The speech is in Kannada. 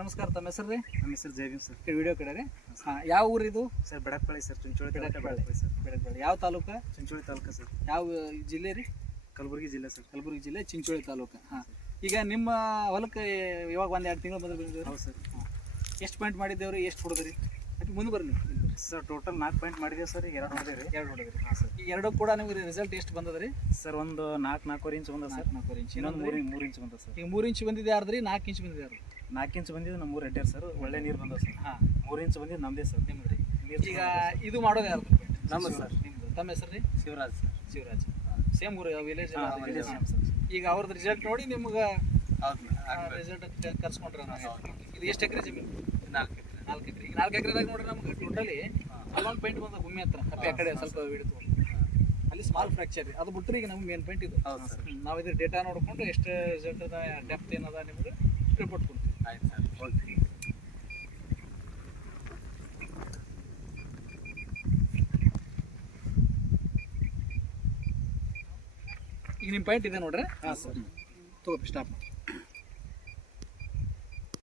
ನಮಸ್ಕಾರ. ತಮ್ಮ ಹೆಸರು ರೀ? ನಮ್ಮ ಹೆಸರು ಜೈವೀಮ್ ಸರ್. ವಿಡಿಯೋ ಕಡೆ ರೀ. ಯಾವ ಊರಿದು? Sir Bedakpalli sir, Chuncholi Bedakpalli. Sir. Belagballi. ಯಾವ ತಾಲೂಕು? ಚುಂಚೋಳಿ ತಾಲೂಕು ಸರ್. ಯಾವ ಜಿಲ್ಲೆ ರೀ? ಕಲಬುರಗಿ ಜಿಲ್ಲೆ ಸರ್. ಕಲಬುರಗಿ ಜಿಲ್ಲೆ, ಚಿಂಚೋಳಿ ತಾಲೂಕು. ಹಾಂ, ಈಗ ನಿಮ್ಮ ಹೊಲಕ್ಕೆ ಇವಾಗ 1-2 ತಿಂಗಳು ಬಂದಿದ್ದೀವಿ. ಹೌದು ಸರ್. ಎಷ್ಟು ಪಾಯಿಂಟ್ ಮಾಡಿದ್ದೇವ್ರಿ? ಎಷ್ಟು ಹೊಡೆದ್ರಿ? ಅದಕ್ಕೆ ಮುಂದೆ ಬರ್ರಿ. ಸರ್ ಟೋಟಲ್ 4 ಪಾಯಿಂಟ್ ಮಾಡಿದ್ದೇವೆ ಸರ್. ಈಗ 2 ಹೊಡೆದೇವೆ ರೀ. 2 ಹೊಡೆದ್ರಿ. ಹಾಂ ಸರ್. ಈಗ 2 ಕೂಡ ನಿಮ್ಗೆ ರಿಸಲ್ಟ್ ಎಷ್ಟು ಬಂದದ್ರಿ? ಸರ್ ಒಂದು 4-4.5 ಇಂಚ್ ಬಂದ ಸರ್. 4 ಇಂಚ್. ಇನ್ನೊಂದು 3 ಇಂಚ್ ಬಂದ ಸರ್. ಈಗ 3 ಇಂಚ್ ಬಂದಿದೆ ಯಾರ್ದ್ರಿ? 4 ಇಂಚ್ ಬಂದಿದೆ ಯಾರು? 4 ಇಂಚ್ ಬಂದಿದ್ದು ನಮ್ಮ 3 ಹೆಡ್ಡರ್ ಸರ್. ಒಳ್ಳೆ ನೀರು ಬಂದ ಸರ್. ಹಾಂ, 3 ಇಂಚ್ ಬಂದಿದ್ದು ನಮ್ಮದೇ ಸರ್. ನಿಮ್ದು ರೀ. ಈಗ ಇದು ಮಾಡೋದು ಯಾರ್ದು? ನಮ್ಮದು ಸರ್. ನಿಮ್ದು. ತಮ್ಮ ಹೆಸರು ರೀ? ಶಿವರಾಜ್ ಸರ್. ಶಿವರಾಜ್. ಸೇಮ್ ಊರು, ವಿಲೇಜ್. Village sir. ಈಗ ಅವ್ರದ್ದು ರಿಸಲ್ಟ್ ನೋಡಿ ನಿಮ್ಗೆ ಹೌದು. ರಿಸಲ್ಟ್ ಕರ್ಸ್ಕೊಂಡ್ರೆ ಇದು ಎಷ್ಟು ಎಕರೆ ಜಮೀನು? 4 ಎಕರೆ. 4 ಎಕರೆ. ಈಗ 4 ಎಕರೆದಾಗ ನೋಡ್ರಿ ನಮ್ಗೆ ಟೋಟಲಿ ಅಲ್ಲೊಂದು ಪಾಯಿಂಟ್ ಬಂದ ಭೂಮಿ ಹತ್ರ ಆ ಕಡೆ ಸ್ವಲ್ಪ ಹಿಡಿದು ಅಲ್ಲಿ ಸ್ಮಾಲ್ ಫ್ರಾಕ್ಚರ್ ರೀ. ಅದು ಬಿಟ್ಟರೆ ಈಗ ನಮ್ಗೆ ಮೇನ್ ಪಾಯಿಂಟ್ ಇದು. ಹೌದು ಸರ್. ನಾವು ಇದ್ರ ಡೇಟಾ ನೋಡ್ಕೊಂಡು ಎಷ್ಟು ರಿಸಲ್ಟ್ ಅದ, ಡೆಪ್ತ್ ಏನದ ನಿಮ್ಗೆ ರಿಪೋರ್ಟ್ ಕೊಡ್ತೀವಿ. ಆಯ್ತು ಸರ್. ಓಕೆ. ಈಗ ನಿಮ್ಮ ಪಾಯಿಂಟ್ ಇದೆ ನೋಡ್ರಿ. ಹಾಂ ಸರ್. ತಗೋ ಸ್ಟಾಪ್ ಮಾಡಿ.